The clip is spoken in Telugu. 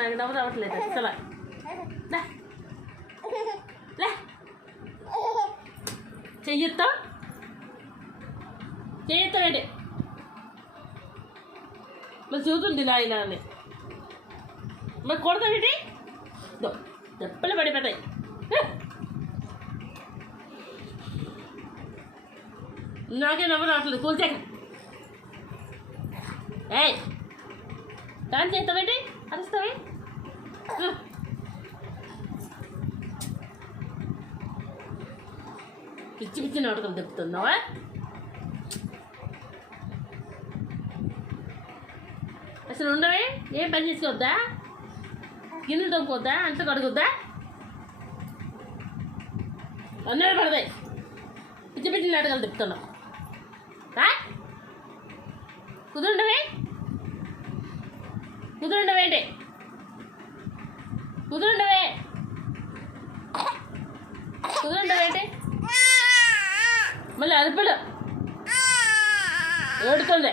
నాకు నవ్వు రావట్లేదు అసలు. చెయ్యొత్తా ఏంటి మరి చూస్తుంది నాయన అని మరి కొడతావేంటి దెబ్బలు పడిపోతాయి. నాకే నవ్వు రావట్లేదు కూల్చాక. ఏయ్ డాన్స్ చేస్తావేంటి అరుస్తావే? పిచ్చి పిచ్చి నాటకాలు తిప్పుతున్నావా? అసలు ఉండవే? ఏం పని చేసుకోవద్దా? గిన్నెలు తొమ్ముకోవద్దా? అంత కడుగుద్దా? అందరూ పడతాయి. పిచ్చి పిచ్చి నాటకాలు తిప్పుతున్నావు. కుదురుండవే కుదురుండవేంటి కుదురుండవే కుదురుండవేంటి మళ్ళీ అరుపులు ఏడుతుంది.